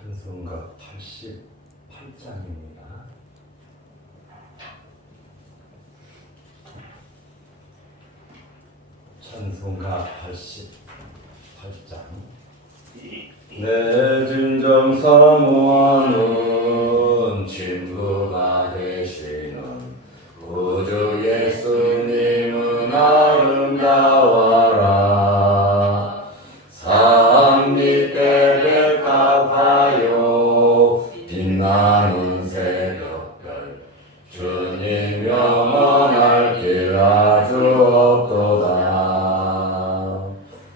찬송가 88장입니다. 찬송가 88장. 내 진정 사모하는 친구가 되시는 구주 예수님은 아름다워라. 산 밑에 백합하여 빛나는 새벽별, 주님 영원할 길 아주 없도다.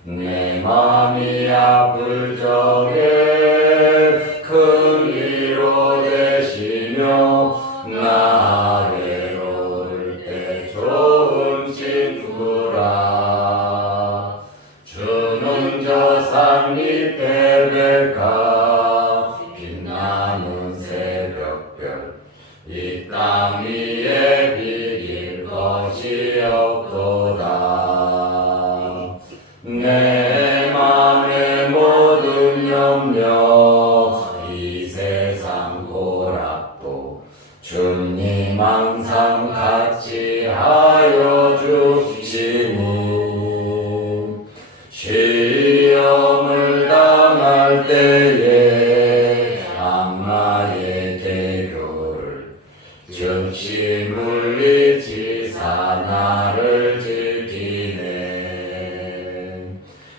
내 맘이 아플 적에 큰 위로 되시며 나 외로울 때 좋은 친구라. 주는 저 산 밑에 백합 빛나는 새벽별, 이 땅 위에 비길 것이 없도다. 내 맘의 모든 염려, 이 세상 고락도 주님 항상 같이 하여 주시니, 시험을 당할 때에 악마의 대교를 즉시 물리치사 나를 지키네.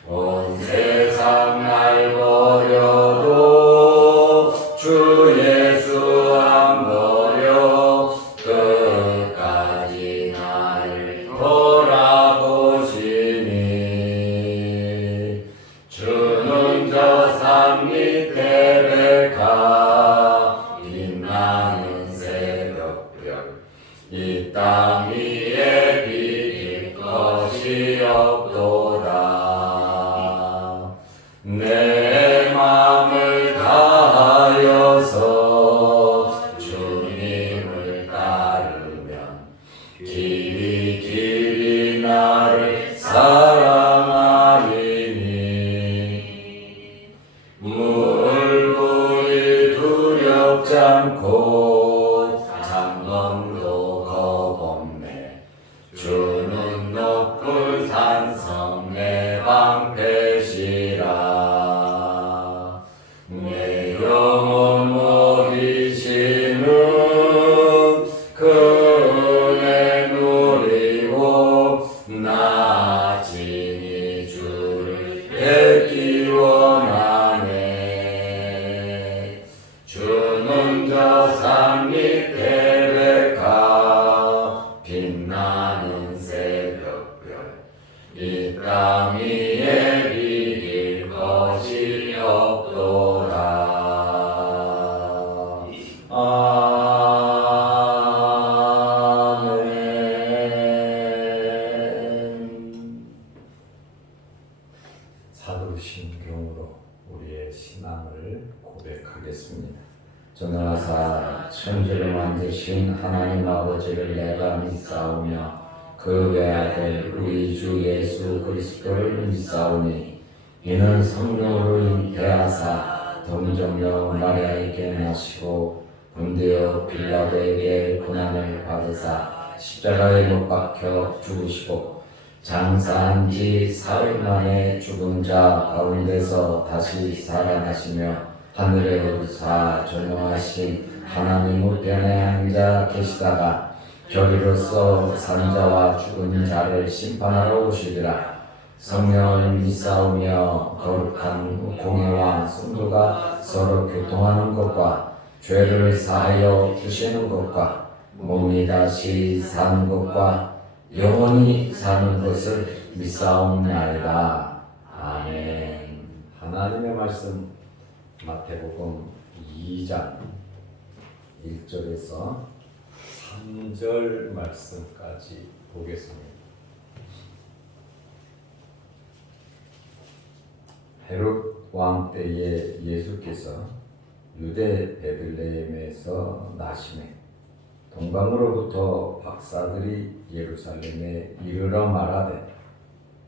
온 세상 날 버려도 주 예수 안 버려 끝까지 나를 돌아보시니. 주는 저 산 밑에 백합 빛나는 새벽별, 이 땅 위에 비길 것이 없도다. 내 맘을 다하여서 주님을 따르면 길이 길이 나를 사랑하리니. 물불이 두렵지 않고 장검도 겁없네. 주는 높은 산성 내 방패시라. 내 영혼 먹이시는 그 은혜 누리고 나 진히 주를 뵙기 원하네. 주는 저 산 밑에 백합 빛나는 새벽별, 이 땅 위에 비길 것이 없도다. 아멘. 사도신경으로 우리의 신앙을 고백하겠습니다. 전하사 천지를 만드신 하나님 아버지를 내가 믿사오며 그 외아들 우리 주 예수 그리스도를 믿사오니, 이는 성령으로 잉태하사 동정녀 마리아에게 나시고 본디오 빌라도에게 고난을 받으사 십자가에 못 박혀 죽으시고 장사한 지 사흘 만에 죽은 자 가운데서 다시 살아나시며 하늘에 오르사 전능하신 하나님 우편에 앉아 계시다가 저리로서 산자와 죽은 자를 심판하러 오시리라. 성령을 믿사오며 거룩한 공회와 성도가 서로 교통하는 것과 죄를 사하여 주시는 것과 몸이 다시 사는 것과 영원히 사는 것을 믿사옵나이다. 아멘. 하나님의 말씀 마태복음 2장 1절에서 3절 말씀까지 보겠습니다. 헤롯 왕 때에 예수께서 유대 베들레헴에서 나시매 동방으로부터 박사들이 예루살렘에 이르러 말하되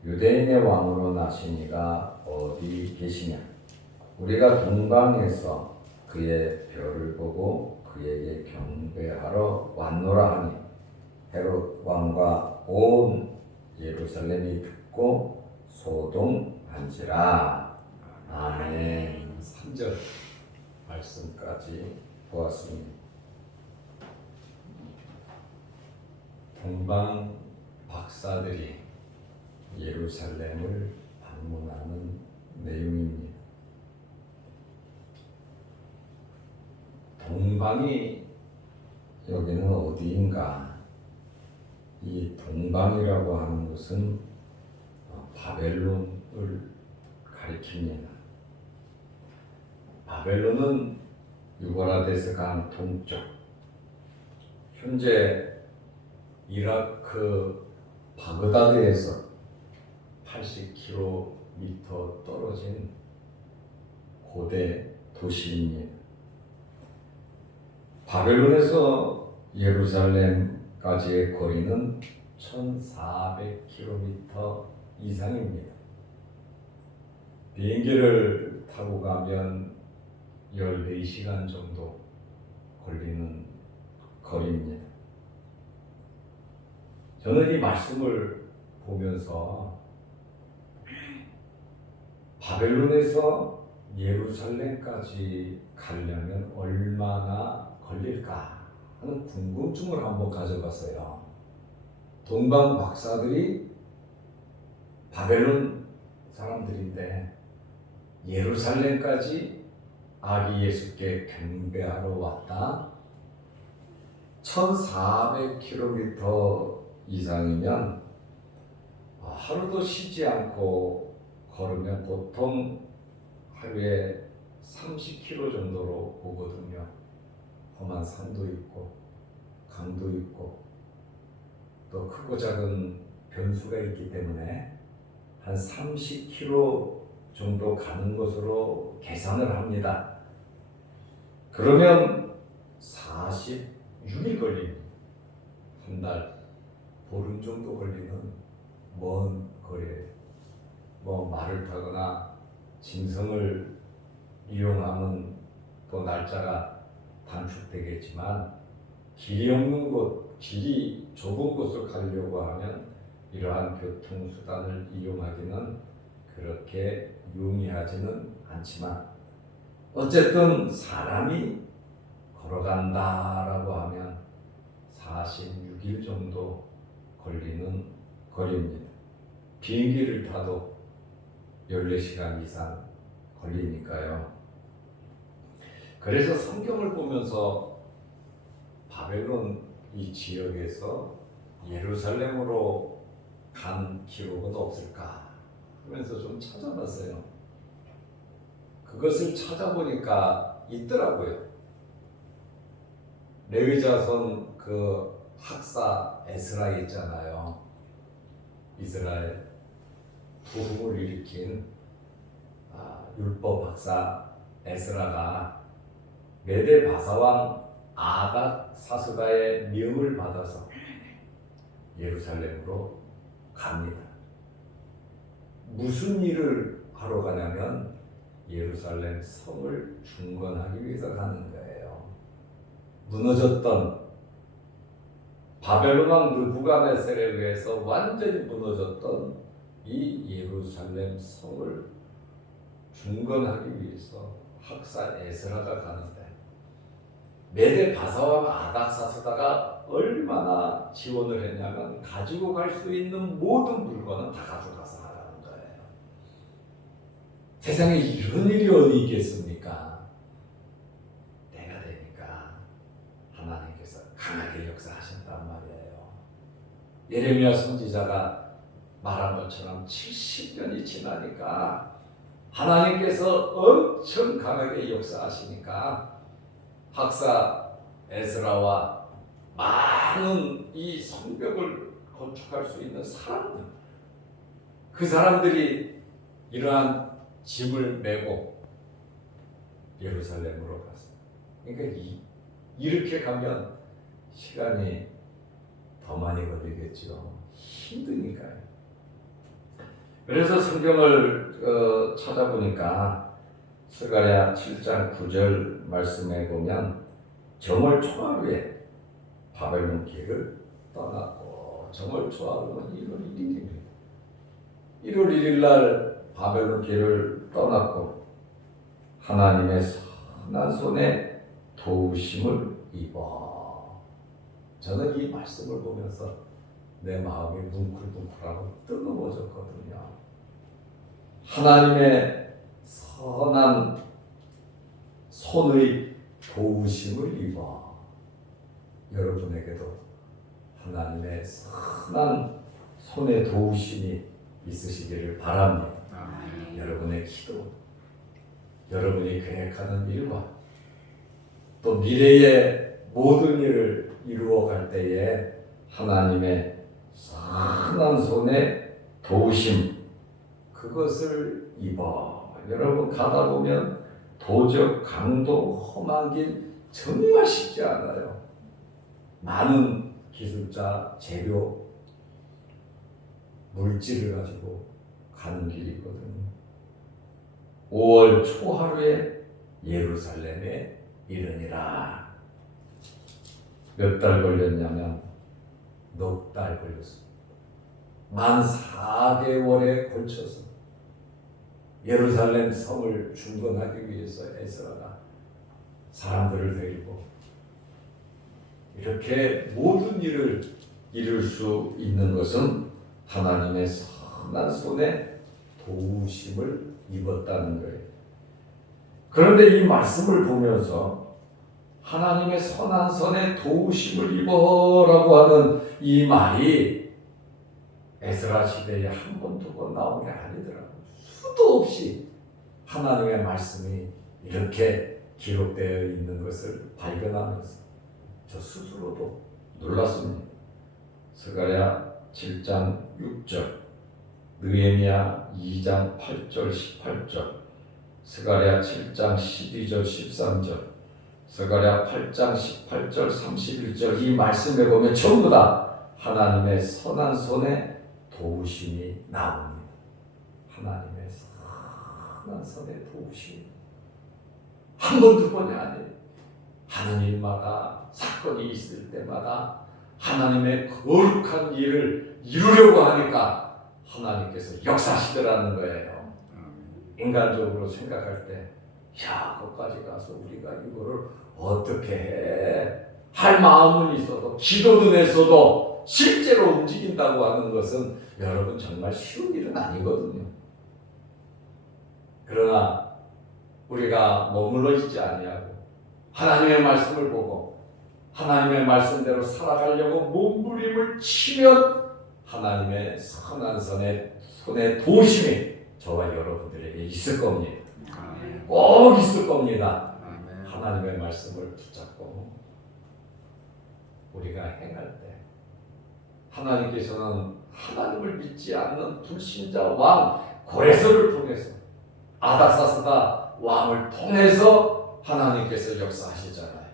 유대인의 왕으로 나시니가 어디 계시냐. 우리가 동방에서 그의 별을 보고 그에게 경배하러 왔노라 하니 헤롯 왕과 온 예루살렘이 듣고 소동한지라. 아멘. 3절 말씀까지 보았습니다. 동방 박사들이 예루살렘을 방문하는 내용입니다. 동방이 여기는 어디인가? 이 동방이라고 하는 것은 바벨론을 가리킵니다. 바벨론은 유브라데스 강 동쪽, 현재 이라크 바그다드에서 80km 떨어진 고대 도시입니다. 바벨론에서 예루살렘까지의 거리는 1400km 이상입니다. 비행기를 타고 가면 14시간 정도 걸리는 거리입니다. 저는 이 말씀을 보면서 바벨론에서 예루살렘까지 가려면 얼마나 걸릴까 하는 궁금증을 한번 가져봤어요. 동방 박사들이 바벨론 사람들인데 예루살렘까지 아기 예수께 경배하러 왔다. 1400km 이상이면 하루도 쉬지 않고 걸으면 보통 하루에 30km 정도로 오거든요. 험한 산도 있고 강도 있고 또 크고 작은 변수가 있기 때문에 한 30km 정도 가는 것으로 계산을 합니다. 그러면 46일 걸립니다. 한 달, 보름 정도 걸리는 먼 거리에 말을 타거나 짐승을 이용하면 또 날짜가 단축되겠지만 길이 없는 곳, 길이 좁은 곳을 가려고 하면 이러한 교통수단을 이용하기는 그렇게 용이하지는 않지만 어쨌든 사람이 걸어간다라고 하면 46일 정도 걸리는 거리입니다. 비행기를 타도 14시간 이상 걸리니까요. 그래서 성경을 보면서 바벨론 이 지역에서 예루살렘으로 간 기록은 없을까 하면서 좀 찾아봤어요. 그것을 찾아보니까 있더라고요. 레위 자손 그 학사 에스라 있잖아요. 이스라엘 부흥을 일으킨 율법 박사 에스라가 메대 바사왕 아닥 사스다의 명을 받아서 예루살렘으로 갑니다. 무슨 일을 하러 가냐면 예루살렘 성을 중건하기 위해서 가는 거예요. 무너졌던 바벨론 왕 느부갓네살에 의해서 완전히 무너졌던 이 예루살렘 성을 중건하기 위해서 학사 에스라가 가는데 메대 바사왕 아닥사스다가 얼마나 지원을 했냐면 가지고 갈 수 있는 모든 물건은 다 가져가서 하라는 거예요. 세상에 이런 일이 어디 있겠습니까? 때가 되니까 하나님께서 강하게 역사하셨단 말이에요. 예레미야 선지자가 말한 것처럼 70년이 지나니까 하나님께서 엄청 강하게 역사하시니까 학사 에스라와 많은 이 성벽을 건축할 수 있는 사람들, 그 사람들이 이러한 짐을 메고 예루살렘으로 갔어요. 그러니까 이렇게 가면 시간이 더 많이 걸리겠죠. 힘드니까요. 그래서 성경을 찾아보니까 스가랴 7장 9절 말씀에 보면 정월 초하루에 바벨론 길을 떠났고, 정월 초하루는 1월 1일입니다. 1월 1일 날 바벨론 길을 떠났고 하나님의 선한 손에 도우심을 입어. 저는 이 말씀을 보면서 내 마음이 뭉클뭉클하고 뜨거워졌거든요. 하나님의 선한 손의 도우심을 입어. 여러분에게도 하나님의 선한 손의 도우심이 있으시기를 바랍니다. 여러분의 기도, 여러분이 계획하는 일과 또 미래의 모든 일을 이루어갈 때에 하나님의 선한 손의 도우심, 그것을 입어. 여러분 가다 보면 도적, 강도, 험한 길 정말 쉽지 않아요. 많은 기술자, 재료, 물질을 가지고 가는 길이거든요. 5월 초하루에 예루살렘에 이르니라. 몇 달 걸렸냐면 넉 달 걸렸습니다. 만 4개월에 걸쳐서 예루살렘 성을 중건하기 위해서 에스라가 사람들을 데리고 이렇게 모든 일을 이룰 수 있는 것은 하나님의 선한 손에 도우심을 입었다는 거예요. 그런데 이 말씀을 보면서 하나님의 선한 손에 도우심을 입어라고 하는 이 말이 에스라 시대에 한 번, 두 번 나온 게 아니더라고요. 수도 없이 하나님의 말씀이 이렇게 기록되어 있는 것을 발견하면서 저 스스로도 놀랐습니다. 스가랴 7장 6절, 느헤미야 2장 8절 18절, 스가랴 7장 12절 13절, 스가랴 8장 18절 31절, 이 말씀에 보면 전부 다 하나님의 선한 손에 도우심이 나옵니다. 하나님의 선한 손에 도우심. 한 번, 두 번이 아니에요. 하는 일마다, 사건이 있을 때마다 하나님의 거룩한 일을 이루려고 하니까 하나님께서 역사하시더라는 거예요. 인간적으로 생각할 때, 야, 거기까지 가서 우리가 이거를 어떻게 해? 할 마음은 있어도, 기도는 했어도 실제로 움직인다고 하는 것은 여러분 정말 쉬운 일은 아니거든요. 그러나 우리가 머물러 있지 아니하고 하나님의 말씀을 보고 하나님의 말씀대로 살아가려고 몸부림을 치면 하나님의 선한 손에 도우심이 저와 여러분들에게 있을 겁니다. 꼭 있을 겁니다. 하나님의 말씀을 붙잡고 우리가 행할 때 하나님께서는 하나님을 믿지 않는 불신자 왕 고레스를 통해서, 아닥사스다 왕을 통해서 하나님께서 역사하시잖아요.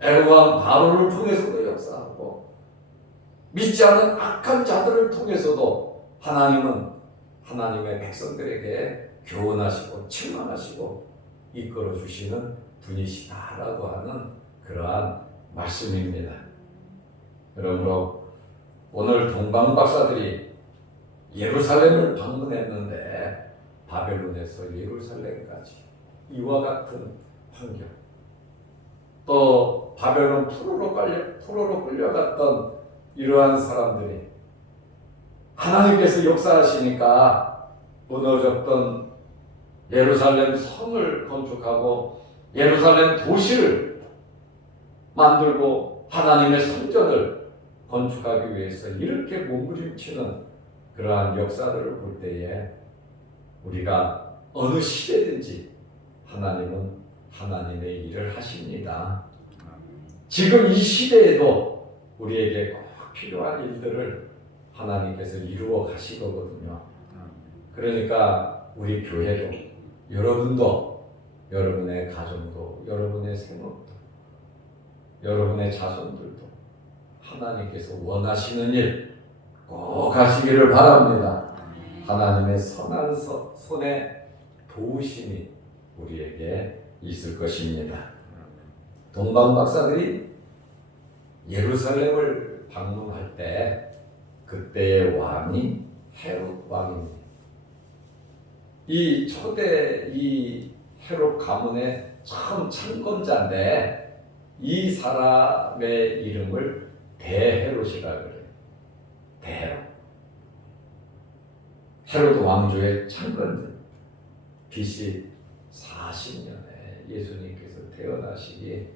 애굽 왕 바로를 통해서도 역사하고, 믿지 않는 악한 자들을 통해서도 하나님은 하나님의 백성들에게 교훈하시고 책망하시고 이끌어 주시는 분이시다라고 하는 그러한 말씀입니다. 그러므로 오늘 동방 박사들이 예루살렘을 방문했는데 바벨론에서 예루살렘까지 이와 같은 환경, 또 바벨론 포로로 끌려갔던 이러한 사람들이 하나님께서 역사하시니까 무너졌던 예루살렘 성을 건축하고 예루살렘 도시를 만들고 하나님의 성전을 건축하기 위해서 이렇게 몸부림치는 그러한 역사들을 볼 때에 우리가 어느 시대든지 하나님은 하나님의 일을 하십니다. 지금 이 시대에도 우리에게 꼭 필요한 일들을 하나님께서 이루어 가시거든요. 그러니까 우리 교회도, 여러분도, 여러분의 가정도, 여러분의 생업도, 여러분의 자손들도 하나님께서 원하시는 일 꼭 하시기를 바랍니다. 하나님의 선한 손에 도우심이 우리에게 있을 것입니다. 동방 박사들이 예루살렘을 방문할 때 그때의 왕이 헤롯 왕입니다. 이 초대 이 헤롯 가문의 참 창건자인데 이 사람의 이름을 대헤롯이라 그래요. 대헤롯. 헤롯 왕조의 창건자. BC 40년에 예수님께서 태어나시기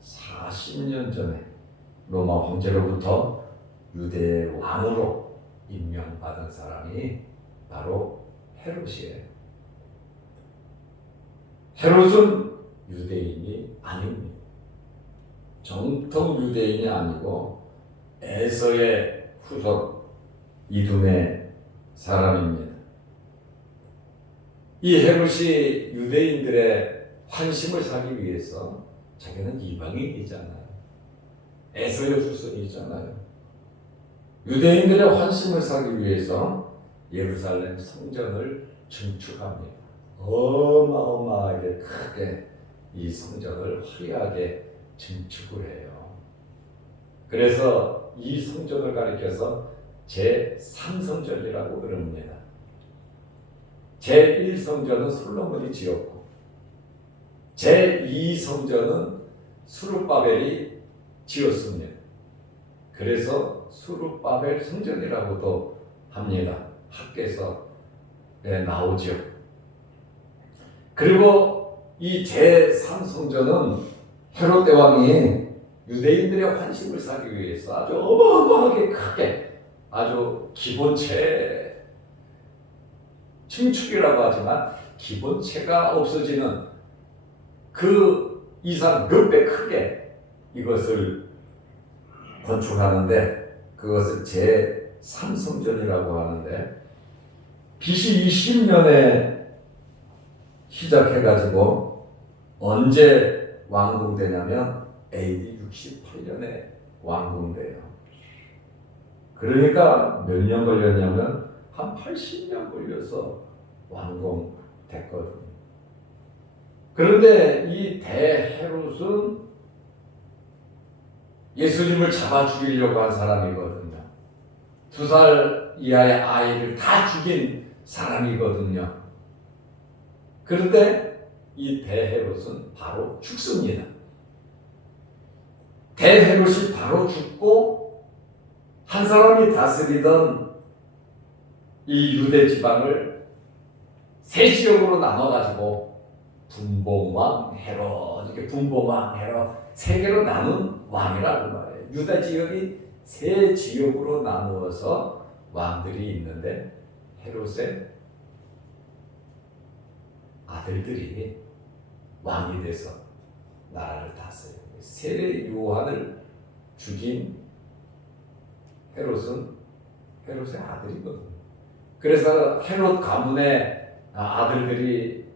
40년 전에 로마 황제로부터 유대의 왕으로 임명받은 사람이 바로 헤롯이에요. 헤롯은 유대인이 아닙니다. 정통 유대인이 아니고 에서의 후손 이둠의 사람입니다. 이 헤롯이 유대인들의 환심을 사기 위해서 자기는 이방인이잖아요. 에서의 후손이잖아요. 유대인들의 환심을 사기 위해서 예루살렘 성전을 증축합니다. 어마어마하게 크게 이 성전을 화려하게 증축을 해요. 그래서 이 성전을 가리켜서 제3성전이라고 그럽니다. 제1성전은 솔로몬이 지었고 제2성전은 수룹바벨이 지었습니다. 그래서 수룹바벨 성전이라고도 합니다. 학계에서 나오죠. 그리고 이 제3성전은 헤롯 대왕이 유대인들의 환심을 사기 위해서 아주 어마어마하게 크게 아주 기본체 증축이라고 하지만 기본체가 없어지는 그 이상 몇 배 크게 이것을 건축하는데 그것을 제3성전이라고 하는데 BC 20년에 시작해가지고 언제 완공되냐면 AD 68년에 완공돼요. 그러니까 몇 년 걸렸냐면 한 80년 걸려서 완공됐거든요. 그런데 이 대헤롯은 예수님을 잡아 죽이려고 한 사람이거든요. 2살 이하의 아이를 다 죽인 사람이거든요. 그런데 이 대헤롯은 바로 죽습니다. 대헤롯이 바로 죽고 한 사람이 다스리던 이 유대 지방을 세 지역으로 나눠가지고 분봉왕 헤롯, 이렇게 분봉왕 헤롯 세 개로 나눈 왕이라고 말해요. 유다 지역이 세 지역으로 나누어서 왕들이 있는데 헤롯의 아들들이 왕이 돼서 나라를 다스려요. 세례 요한을 죽인 헤롯은 헤롯의 아들이거든요. 그래서 헤롯 가문의 아들들이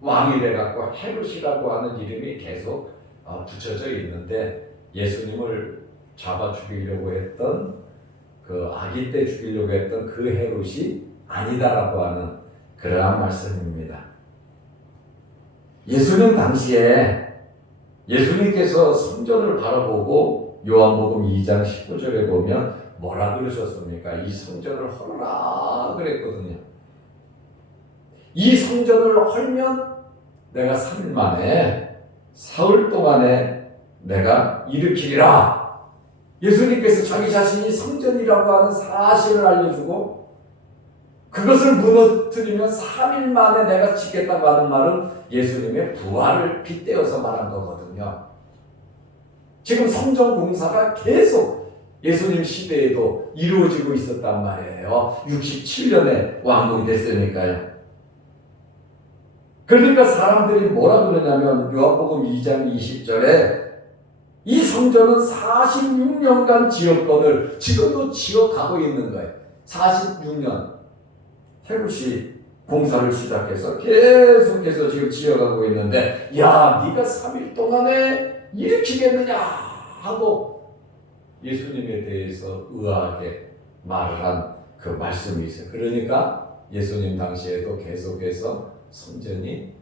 왕이 돼갖고 헤롯이라고 하는 이름이 계속 붙여져 있는데 예수님을 잡아 죽이려고 했던 그 아기 때 죽이려고 했던 그 헤롯이 아니다라고 하는 그러한 말씀입니다. 예수님 당시에 예수님께서 성전을 바라보고 요한복음 2장 19절에 보면 뭐라 그러셨습니까? 이 성전을 헐라 그랬거든요. 이 성전을 헐면 내가 3일 만에 사흘 동안에 내가 일으키리라. 예수님께서 자기 자신이 성전이라고 하는 사실을 알려주고 그것을 무너뜨리면 3일 만에 내가 짓겠다고 하는 말은 예수님의 부활을 빗대어서 말한 거거든요. 지금 성전 공사가 계속 예수님 시대에도 이루어지고 있었단 말이에요. 67년에 완공이 됐으니까요. 그러니까 사람들이 뭐라 그러냐면 요한복음 2장 20절에 이 성전은 46년간 지었건을 지금도 지어가고 있는 거예요. 46년 헤롯이 공사를 시작해서 계속해서 지금 지어가고 있는데 야 네가 3일 동안에 일으키겠느냐 하고 예수님에 대해서 의아하게 말을 한 그 말씀이 있어요. 그러니까 예수님 당시에도 계속해서 성전이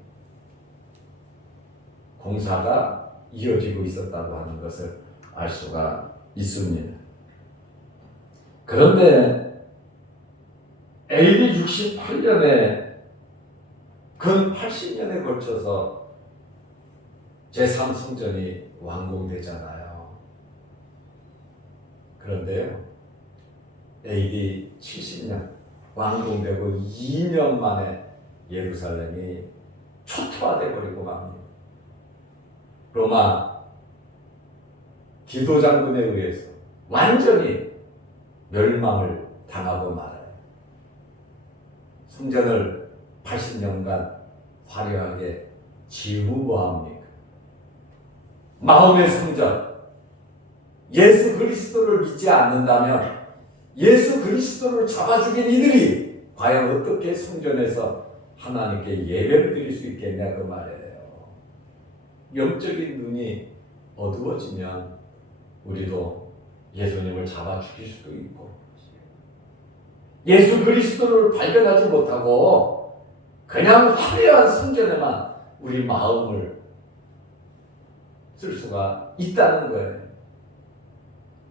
공사가 이어지고 있었다고 하는 것을 알 수가 있습니다. 그런데 AD 68년에 근 80년에 걸쳐서 제3성전이 완공되잖아요. 그런데요, AD 70년 완공되고 2년 만에 예루살렘이 초토화돼 버리고 맙니다. 로마 디도 장군에 의해서 완전히 멸망을 당하고 말아요. 성전을 80년간 화려하게 지으면 뭐합니까? 마음의 성전, 예수 그리스도를 믿지 않는다면 예수 그리스도를 잡아 죽인 이들이 과연 어떻게 성전에서 하나님께 예배를 드릴 수 있겠냐 그 말이에요. 영적인 눈이 어두워지면 우리도 예수님을 잡아 죽일 수도 있고, 예수 그리스도를 발견하지 못하고 그냥 화려한 성전에만 우리 마음을 쓸 수가 있다는 거예요.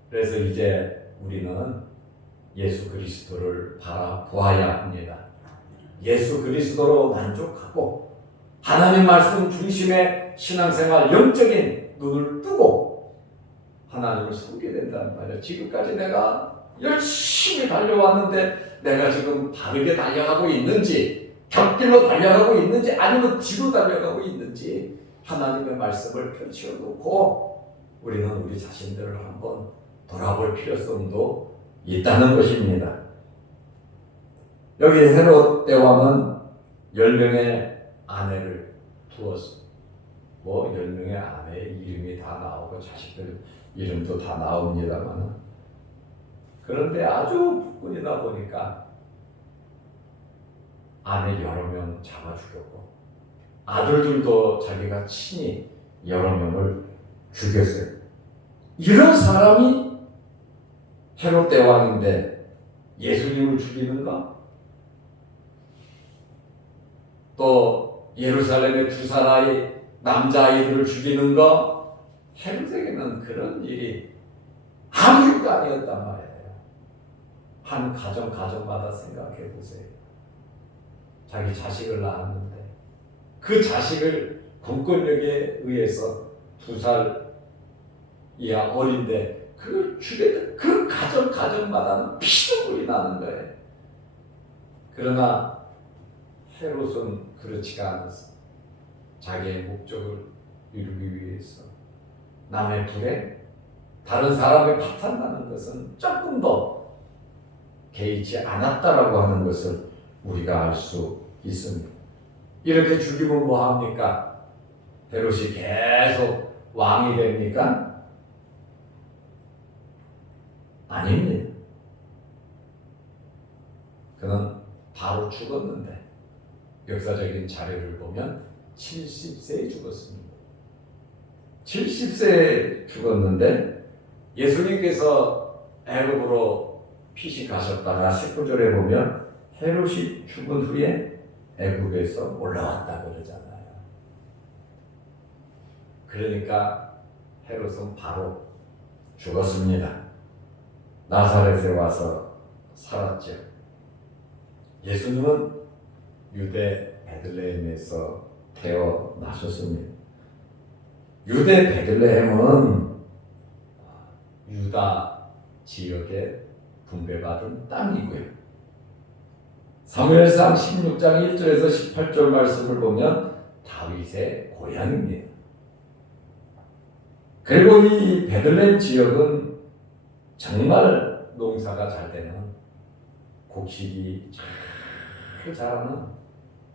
그래서 이제 우리는 예수 그리스도를 바라보아야 합니다. 예수 그리스도로 만족하고 하나님 말씀 중심의 신앙생활, 영적인 눈을 뜨고 하나님을 섬기게 된다는 말이에요. 지금까지 내가 열심히 달려왔는데 내가 지금 바르게 달려가고 있는지, 곁길로 달려가고 있는지, 아니면 뒤로 달려가고 있는지 하나님의 말씀을 펼쳐 놓고 우리는 우리 자신들을 한번 돌아볼 필요성도 있다는 것입니다. 여기 헤롯 대왕은 10명의 아내를 두었습니다. 10명의 아내의 이름이 다 나오고 자식들 이름도 다 나옵니다만, 그런데 아주 북군이다 보니까 아내 여러 명 잡아 죽였고 아들들도 자기가 친히 여러 명을 죽였어요. 이런 사람이 헤롯 대왕인데 예수님을 죽이는가? 또 예루살렘의 두 사라의 남자아이들을 죽이는가? 헤롯에게는 그런 일이 아무 일도 아니었단 말이에요. 한 가정마다 생각해 보세요. 자기 자식을 낳았는데 그 자식을 공권력에 의해서 2살 이하 어린데 그걸 죽였다. 그 가정마다는 피눈물이 나는 거예요. 그러나 헤롯은 그렇지가 않았어. 자기의 목적을 이루기 위해서 남의 불에 다른 사람의 파탄나는 것은 조금 더 개의치 않았다라고 하는 것을 우리가 알 수 있습니다. 이렇게 죽이면 뭐합니까? 헤롯이 계속 왕이 됩니까? 아닙니다. 그는 바로 죽었는데 역사적인 자료를 보면 70세에 죽었습니다. 70세에 죽었는데 예수님께서 애굽으로 피신가셨다가 19절에 보면 헤롯이 죽은 후에 애굽에서 올라왔다고 그러잖아요. 그러니까 헤롯은 바로 죽었습니다. 나사렛에 와서 살았죠. 예수님은 유대 베들레헴에서 태어나셨습니다. 유대 베들레헴은 유다 지역에 분배받은 땅이고요. 사무엘상 16장 1절에서 18절 말씀을 보면 다윗의 고향입니다. 그리고 이 베들레헴 지역은 정말 농사가 잘 되는, 곡식이 잘 자라는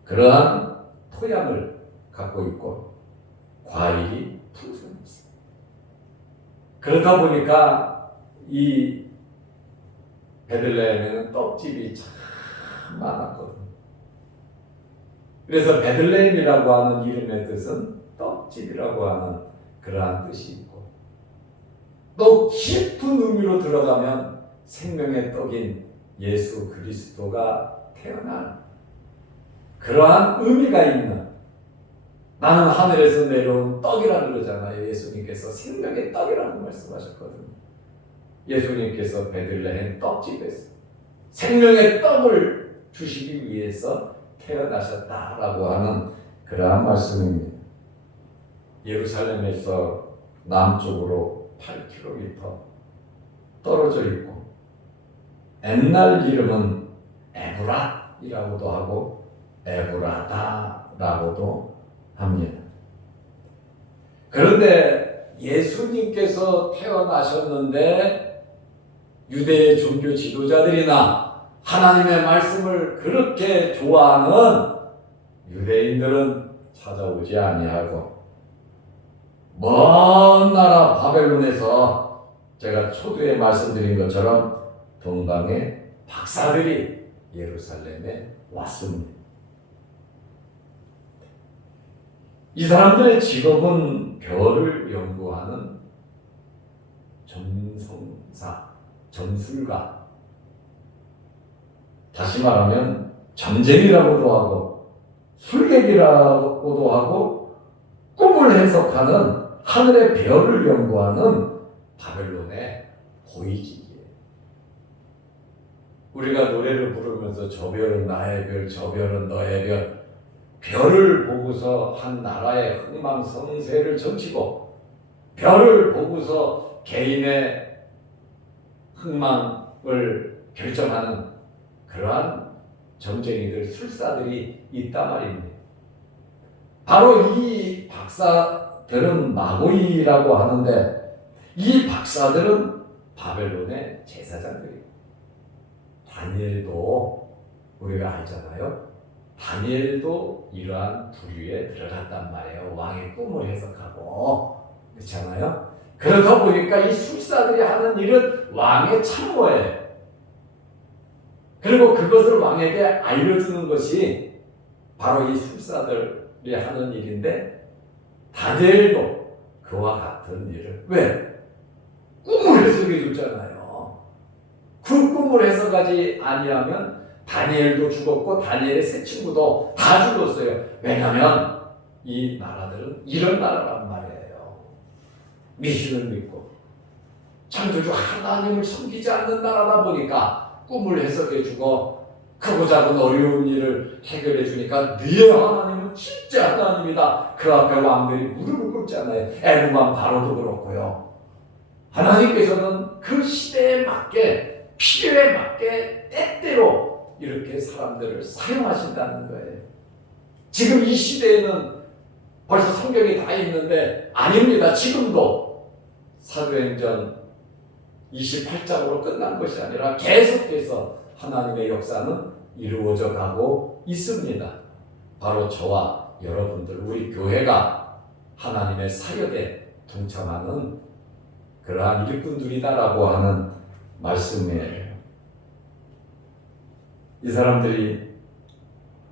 그러한 토양을 갖고 있고 과일이 풍성했습니다. 그러다 보니까 이 베들레헴에는 떡집이 참 많았거든요. 그래서 베들레헴이라고 하는 이름의 뜻은 떡집이라고 하는 그러한 뜻이 있고, 또 깊은 의미로 들어가면 생명의 떡인 예수 그리스도가 태어난 그러한 의미가 있는 나는 하늘에서 내려온 떡이라고 그러잖아요. 예수님께서 생명의 떡이라고 말씀하셨거든요. 예수님께서 베들레헴 떡집에서 생명의 떡을 주시기 위해서 태어나셨다라고 하는 그러한 말씀입니다. 예루살렘에서 남쪽으로 8km 떨어져 있고 옛날 이름은 에브라이라고도 하고 에브라다라고도 합니다. 그런데 예수님께서 태어나셨는데 유대의 종교 지도자들이나 하나님의 말씀을 그렇게 좋아하는 유대인들은 찾아오지 아니하고 먼 나라 바벨론에서 제가 초두에 말씀드린 것처럼 동방의 박사들이 예루살렘에 왔습니다. 이 사람들의 직업은 별을 연구하는 점성사, 점술가, 다시 말하면 점쟁이라고도 하고 술객이라고도 하고 꿈을 해석하는 하늘의 별을 연구하는 바벨론의 고위직이에요. 우리가 노래를 부르면서 저 별은 나의 별, 저 별은 너의 별, 별을 보고서 한 나라의 흥망성쇠를 점치고 별을 보고서 개인의 흥망을 결정하는 그러한 점쟁이들, 술사들이 있단 말입니다. 바로 이 박사들은 마고이라고 하는데 이 박사들은 바벨론의 제사장들이에요. 다니엘도 우리가 알잖아요. 다니엘도 이러한 부류에 들어갔단 말이에요. 왕의 꿈을 해석하고 그렇잖아요. 그러다 보니까 이 술사들이 하는 일은 왕의 참모예요. 그리고 그것을 왕에게 알려주는 것이 바로 이 술사들이 하는 일인데 다니엘도 그와 같은 일을 왜? 꿈을 해석해 줬잖아요. 그 꿈을 해석하지 아니하면 다니엘도 죽었고 다니엘의 세 친구도 다 죽었어요. 왜냐하면 이 나라들은 이런 나라란 말이에요. 미신을 믿고 창조주 하나님을 섬기지 않는 나라다 보니까 꿈을 해석해주고 크고 작은 어려운 일을 해결해주니까 네 하나님은 진짜 하나님이다. 그 앞에 왕들이 무릎을 꿇잖아요. 에르만 바로도 그렇고요. 하나님께서는 그 시대에 맞게 필요에 맞게 때때로 이렇게 사람들을 사용하신다는 거예요. 지금 이 시대에는 벌써 성경이 다 있는데 아닙니다. 지금도 사도행전 28장으로 끝난 것이 아니라 계속해서 하나님의 역사는 이루어져 가고 있습니다. 바로 저와 여러분들, 우리 교회가 하나님의 사역에 동참하는 그러한 일꾼들이다라고 하는 말씀이에요. 이 사람들이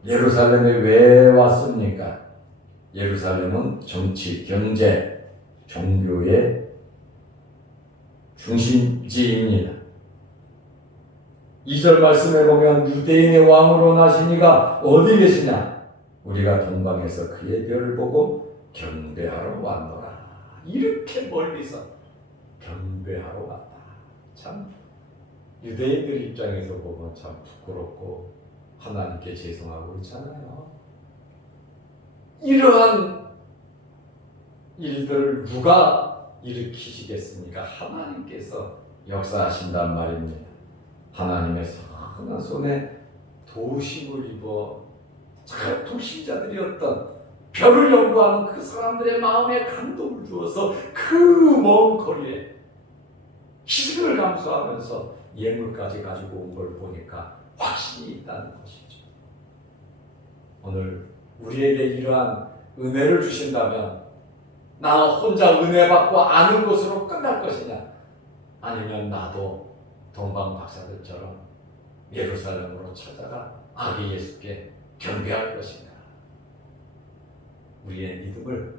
예루살렘에 왜 왔습니까? 예루살렘은 정치, 경제, 종교의 중심지입니다. 2절 말씀에 보면 유대인의 왕으로 나신 이가 어디 계시냐? 우리가 동방에서 그의 별을 보고 경배하러 왔노라. 이렇게 멀리서 경배하러 왔다. 참 유대인들 입장에서 보면 참 부끄럽고 하나님께 죄송하고 있잖아요. 이러한 일들을 누가 일으키시겠습니까? 하나님께서 역사하신단 말입니다. 하나님의 선한 손에 도우심을 입어 독신자들이었던 별을 연구하는 그 사람들의 마음에 감동을 주어서 그 먼 거리에 희생을 감수하면서 예물까지 가지고 온 걸 보니까 확신이 있다는 것이죠. 오늘 우리에게 이러한 은혜를 주신다면 나 혼자 은혜 받고 아는 것으로 끝날 것이냐? 아니면 나도 동방 박사들처럼 예루살렘으로 찾아가 아기 예수께 경배할 것인가? 우리의 믿음을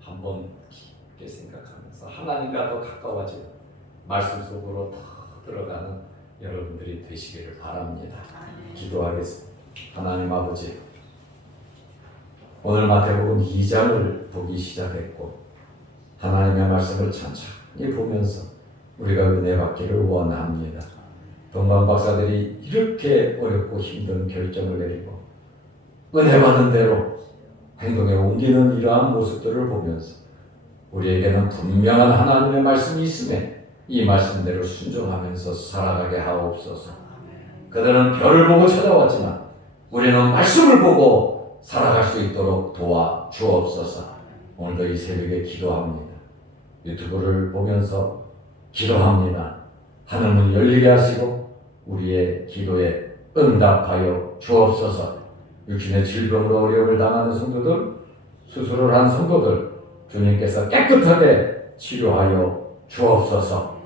한번 깊게 생각하면서 하나님과 더 가까워지는 말씀 속으로 더 들어가는 여러분들이 되시기를 바랍니다. 기도하겠습니다. 하나님 아버지, 오늘 마태복음 2장을 보기 시작했고 하나님의 말씀을 천천히 보면서 우리가 은혜 받기를 원합니다. 동방 박사들이 이렇게 어렵고 힘든 결정을 내리고 은혜 받은 대로 행동에 옮기는 이러한 모습들을 보면서 우리에게는 분명한 하나님의 말씀이 있음에 이 말씀대로 순종하면서 살아가게 하옵소서. 그들은 별을 보고 찾아왔지만 우리는 말씀을 보고 살아갈 수 있도록 도와 주옵소서. 오늘도 이 새벽에 기도합니다. 유튜브를 보면서 기도합니다. 하늘문 열리게 하시고 우리의 기도에 응답하여 주옵소서. 육신의 질병으로 어려움을 당하는 성도들, 수술을 한 성도들 주님께서 깨끗하게 치료하여 주옵소서.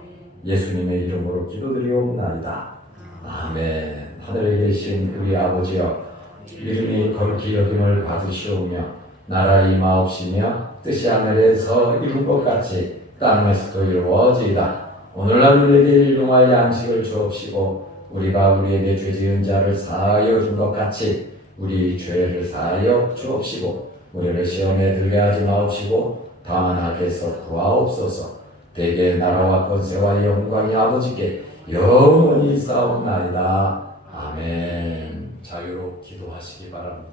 예수님의 이름으로 기도드리옵나이다. 아멘. 하늘에 계신 우리 아버지여, 이름이 거룩히 여김을 받으시오며 나라 임하옵시며 뜻이 하늘에서 이룬 것 같이 땅에서도 이루어지이다. 오늘날 우리에게 일용할 양식을 주옵시고 우리가 우리에게 죄 지은 자를 사하여 준 것 같이 우리 죄를 사하여 주옵시고 우리를 시험에 들게 하지 마옵시고 다만 악에서 구하옵소서. 대개 나라와 권세와 영광이 아버지께 영원히 싸움나이다. 아멘. 자유로 기도하시기 바랍니다.